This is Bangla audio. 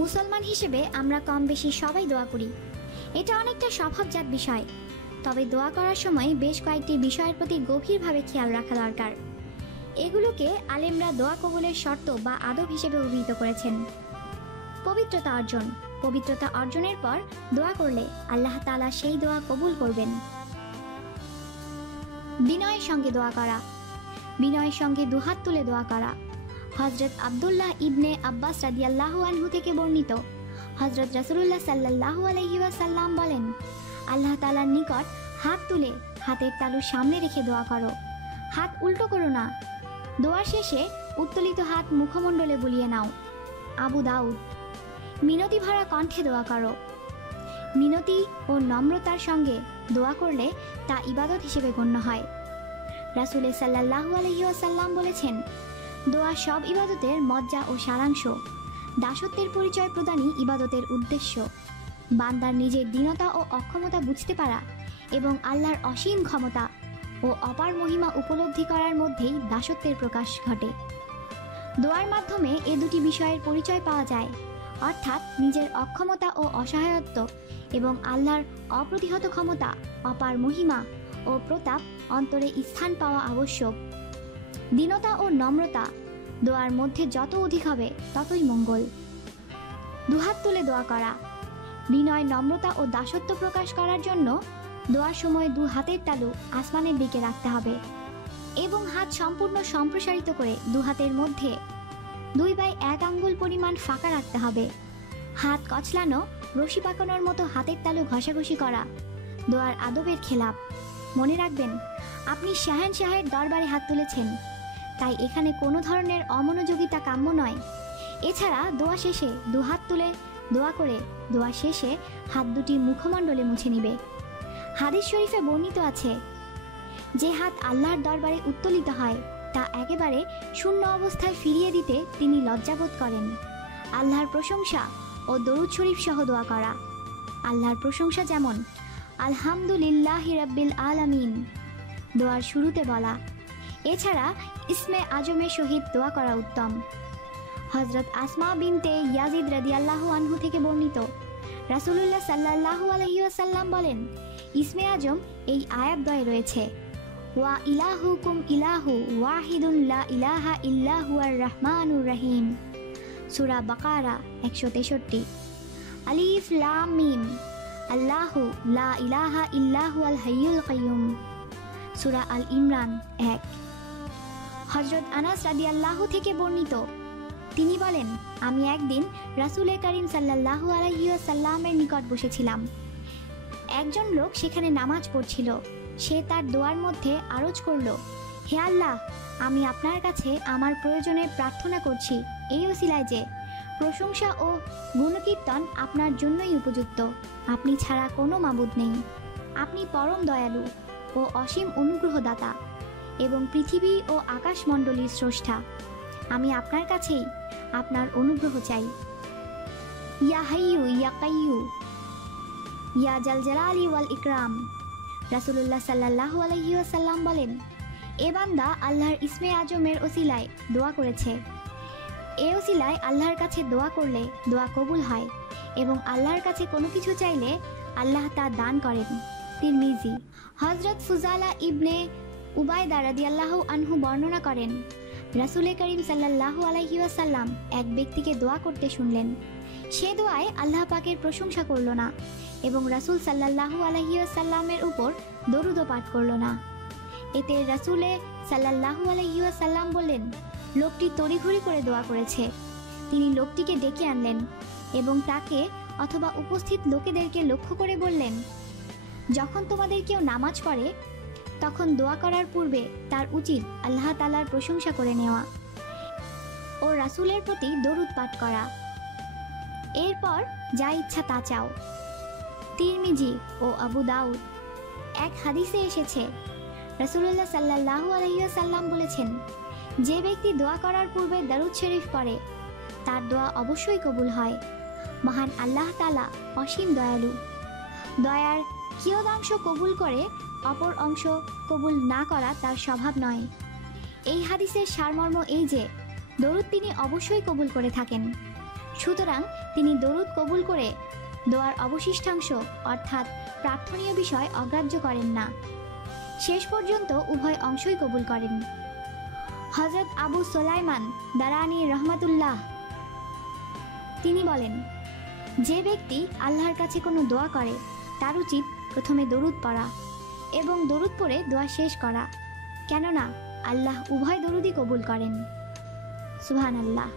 মুসলমান হিসেবে আমরা কম বেশি সবাই দোয়া করি। এটা অনেকটা স্বভাবজাত বিষয়। তবে দোয়া করার সময় বেশ কয়েকটি বিষয়ের প্রতি গভীরভাবে খেয়াল রাখা দরকার। এগুলোকে আলেমরা দোয়া কবুলের শর্ত বা আদব হিসেবে অভিহিত করেছেন। পবিত্রতা অর্জন। পবিত্রতা অর্জনের পর দোয়া করলে আল্লাহ তাআলা সেই দোয়া কবুল করবেন। বিনয়ের সঙ্গে দোয়া করা। বিনয়ের সঙ্গে দুহাত তুলে দোয়া করা। হযরত আব্দুল্লাহ ইবনে আব্বাস রাদিয়াল্লাহু আনহু থেকে বর্ণিত, হযরত রাসূলুল্লাহ সাল্লাল্লাহু আলাইহি ওয়াসাল্লাম বলেন, আল্লাহ তাআলার নিকট হাত তুলে হাতের তালু সামনে রেখে দোয়া করো, হাত উল্টো করো না। দোয়া শেষে উত্তোলিত হাত মুখমণ্ডলে বুলিয়ে নাও। আবু দাউদ। মিনতি ভরা কণ্ঠে দোয়া করো। মিনতি ও নম্রতার সঙ্গে দোয়া করলে তা ইবাদত হিসেবে গণ্য হয়। রাসূল সাল্লাল্লাহু আলাইহি ওয়াসাল্লাম বলেছেন, দোয়া সব ইবাদতের মজ্জা ও সারাংশ। দাসত্বের পরিচয় প্রদানই ইবাদতের উদ্দেশ্য। বান্দার নিজের দীনতা ও অক্ষমতা বুঝতে পারা এবং আল্লাহর অসীম ক্ষমতা ও অপার মহিমা উপলব্ধি করার মধ্যেই দাসত্বের প্রকাশ ঘটে। দোয়ার মাধ্যমে এ দুটি বিষয়ের পরিচয় পাওয়া যায়, অর্থাৎ নিজের অক্ষমতা ও অসহায়ত্ব এবং আল্লাহর অপ্রতিহত ক্ষমতা, অপার মহিমা ও প্রতাপ অন্তরে স্থান পাওয়া আবশ্যক। দীনতা ও নম্রতা দোয়ার মধ্যে যত অধিক হবে ততই মঙ্গল। দুহাত তুলে দোয়া করা। বিনয়, নম্রতা ও দাসত্ব প্রকাশ করার জন্য দোয়ার সময় দু হাতের তালু আসমানের দিকে রাখতে হবে এবং হাত সম্পূর্ণ সম্প্রসারিত করে দু হাতের মধ্যে 2/1 আঙ্গুল পরিমাণ ফাঁকা রাখতে হবে। হাত কচলানো, রশি পাকানোর মতো হাতের তালু ঘষাঘষি করা দোয়ার আদবের খেলাপ। মনে রাখবেন, আপনি শাহেনশাহের দরবারে হাত তুলেছেন, তাই এখানে কোনো ধরনের অমনোযোগিতা কাম্য নয়। এছাড়া দোয়া শেষে দু হাত তুলে দোয়া করে দোয়া শেষে হাত দুটি মুখমণ্ডলে মুছে নিবে। হাদিস শরীফে বর্ণিত আছে, যে হাত আল্লাহর দরবারে উত্তোলিত হয় তা একেবারে শূন্য অবস্থায় ফিরিয়ে দিতে তিনি লজ্জাবোধ করেন। আল্লাহর প্রশংসা ও দরুদ শরীফ সহ দোয়া করা। আল্লাহর প্রশংসা যেমন আলহামদুলিল্লাহি রাব্বিল আলামিন দোয়ার শুরুতে বলা। এছাড়া ইসমে আজমের সহিত দোয়া করা উত্তম। হযরত আসমা বিনতে ইয়াজিদ রাদিয়াল্লাহু আনহু থেকে বর্ণিত, রাসূলুল্লাহ সাল্লাল্লাহু আলাইহি ওয়াসাল্লাম বলেন, ইসমে আজম এই আয়াতদ্বয়ে রয়েছে, ওয়া ইলাহুকুম ইলাহু ওয়াহিদুন লা ইলাহা ইল্লা হুয়ার রহমানুর রহিম। সূরা বাকারা 163। আলিফ লাম মিম আল্লাহু লা ইলাহা ইল্লা হুয়াল হাইয়ুল কাইয়ুম। সূরা আল ইমরান 1। হযরত আনাস রাদিয়াল্লাহু থেকে বর্ণিত, তিনি বলেন, আমি একদিন রাসূল কারীম সাল্লাল্লাহু আলাইহি ওয়াসাল্লামের নিকট বসেছিলাম। একজন লোক সেখানে নামাজ পড়ছিল। সে তার দোয়ার মধ্যে আরজ করল, হে আল্লাহ, আমি আপনার কাছে আমার প্রয়োজনে প্রার্থনা করছি এই ওসিলায় যে প্রশংসা ও গুণকীর্তন আপনার জন্যই উপযুক্ত। আপনি ছাড়া কোনো মাবুদ নেই। আপনি পরম দয়ালু ও অসীম অনুগ্রহদাতা এবং পৃথিবী ও আকাশমণ্ডলীর স্রষ্টা। আমি আপনার কাছেই আপনার অনুগ্রহ চাই। ইয়া হাইয়ু ইয়া কাইয়্যু ইয়া জাল জালালি ওয়াল ইকরাম। রাসূলুল্লাহ সাল্লাল্লাহু আলাইহি ওয়াসাল্লাম বলেন, এ বান্দা আল্লাহর ইসমে আজমের ওসিলায় দোয়া করেছে। এ ওসিলায় আল্লাহর কাছে দোয়া করলে দোয়া কবুল হয় এবং আল্লাহর কাছে কোনো কিছু চাইলে আল্লাহ তা দান করেন। তিরমিজি। হযরত ফুজালা ইবনে উবায়দা রাদিয়াল্লাহু আনহু বর্ণনা করেন, রাসূল করিম সাল্লাল্লাহু আলাইহি ওয়াসাল্লাম এক ব্যক্তিকে দোয়া করতে শুনলেন। সে দোয়ায় আল্লাহ পাকের প্রশংসা করল না এবং রাসূল সাল্লাল্লাহু আলাইহি ওয়াসাল্লামের উপর দরুদও পাঠ করল না। এতে রাসূল সাল্লাল্লাহু আলাইহি ওয়াসাল্লাম বললেন, লোকটি তড়িঘড়ি করে দোয়া করেছে। তিনি লোকটিকে ডেকে আনলেন এবং তাকে অথবা উপস্থিত লোকেদেরকে লক্ষ্য করে বললেন, যখন তোমাদের কেউ নামাজ পড়ে তখন দোয়া করার পূর্বে তার উচিত আল্লাহ তাআলার প্রশংসা করে নেওয়া ও রাসূলের প্রতি দরুদ পাঠ করা। এরপর যা ইচ্ছা তা চাও। তিরমিজি ও আবু দাউদ। এক হাদিসে এসেছে, রাসূলুল্লাহ সাল্লাল্লাহু আলাইহি ওয়াসাল্লাম বলেছেন, যে ব্যক্তি দোয়া করার পূর্বে দরুদ শরীফ পড়ে তার দোয়া অবশ্যই কবুল হয়। মহান আল্লাহ তাআলা অসীম দয়ালু। দয়ার কিয়দাংশ কবুল করে অপর অংশ কবুল না করা তার স্বভাব নয়। এই হাদিসের সারমর্ম এই যে দরুদ তিনি অবশ্যই কবুল করে থাকেন। সুতরাং তিনি দরুদ কবুল করে দোয়ার অবশিষ্টাংশ অর্থাৎ প্রার্থনীয় বিষয় অগ্রাহ্য করেন না, শেষ পর্যন্ত উভয় অংশই কবুল করেন। হযরত আবু সুলাইমান দারানী রহমাতুল্লাহ তিনি বলেন, যে ব্যক্তি আল্লাহর কাছে কোনো দোয়া করে তার উচিত প্রথমে দরুদ পড়া এবং দরুদ পড়ে দোয়া শেষ করা, কেননা আল্লাহ উভয় দরুদই কবুল করেন। সুবহানাল্লাহ।